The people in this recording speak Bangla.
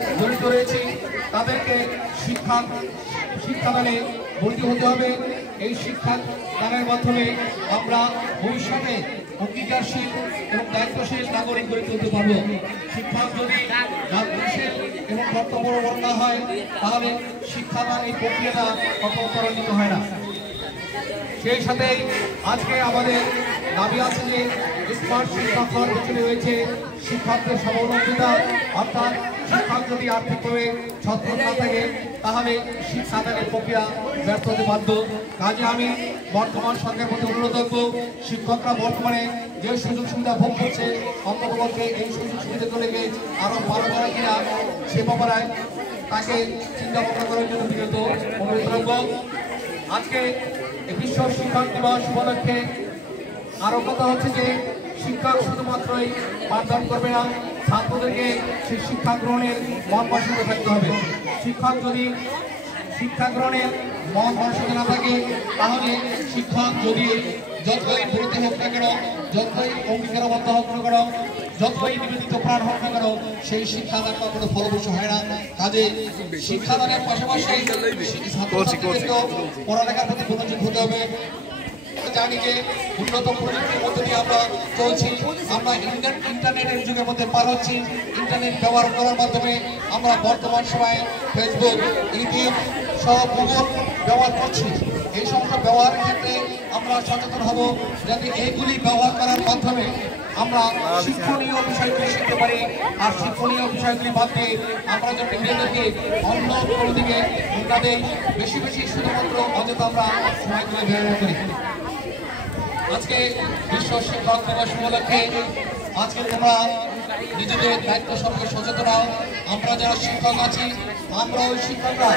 জড়িত রয়েছে তাদেরকে শিক্ষাদানে ভর্তি হতে হবে। এই শিক্ষাদানের মাধ্যমে আমরা ভবিষ্যতে অঙ্গীকারশীল এবং দায়িত্বশীল নাগরিক গড়ে তুলতে পারব। শিক্ষক যদি দায়িত্বশীল এবং কর্তব্যপর না হয় তাহলে শিক্ষাদান এই প্রক্রিয়াটা কখনো ত্বরান্বিত হয় না। সেই সাথেই আজকে আমাদের দাবি আছে যে স্মার্ট শিক্ষা হওয়ার পেছনে রয়েছে শিক্ষকদের স্বাবলম্বিতা, অর্থাৎ শিক্ষক যদি আর্থিকভাবে সচ্ছল না থাকে তাহলে শিক্ষাদানের প্রক্রিয়া ব্যর্থ হতে বাধ্য। কাজে আমি বর্তমান সরকারের প্রতি অনুরোধ করবো, শিক্ষকরা বর্তমানে যে সুযোগ সুবিধা ভোগ করছে অন্ততপক্ষে এই সুযোগ সুবিধাগুলোকে আরো ভালো করা কিনা সে ব্যাপারে তাকে চিন্তা ভাবনা করার জন্য বিরত অনুরোধ রাখবো। আজকে বিশ্ব শিক্ষক দিবস উপলক্ষে আরো কথা হচ্ছে যে শিক্ষক শুধুমাত্রই পাঠদান করবে না, ছাত্রদেরকে সেই শিক্ষা গ্রহণের মন মানসিকতা থাকতে হবে। শিক্ষক যদি শিক্ষা গ্রহণের মন মানসিকতা না থাকে তাহলে শিক্ষক যদি যতই ব্রত হোক না কেন, যতই অঙ্গীকারবদ্ধ হোক না কেন, যতই নিবেদিত প্রাণ হোক না কেন, সেই শিক্ষাদান কোনো ফলপ্রসূ হয় না। কাজে শিক্ষাদানের পাশাপাশি ছাত্রছাত্রীদেরকেও পড়ালেখার প্রতি মনোযোগ হতে হবে। জানি যে উন্নত প্রযুক্তির মধ্যে দিয়ে আমরা চলছি, আমরা ইন্টারনেটের যুগের মধ্যে পার হচ্ছি। ইন্টারনেট ব্যবহার করার মাধ্যমে আমরা বর্তমান সময়ে ফেসবুক, ইউটিউব সহ গুগল ব্যবহার করছি। এই সমস্ত ব্যবহারের ক্ষেত্রে আমরা সচেতন হব যাতে এইগুলি ব্যবহার করার মাধ্যমে আমরা শিক্ষণীয় বিষয়গুলি শিখতে পারি। আর শিক্ষণীয় বিষয়গুলি বাদ দিয়ে আমরা যাতে মেয়েদেরকে অন্য কোনো দিকে তাদের বেশি বেশি শুধুমাত্র অযথা আমরা সময়গুলো ব্যবহার করি। আজকে বিশ্ব শিক্ষক দিবস উপলক্ষে আজকে তোমরা নিজেদের দায়িত্ব সম্পর্কে সচেতন হও। আমরা যারা শিক্ষক আছি আমরা ওই শিক্ষকরা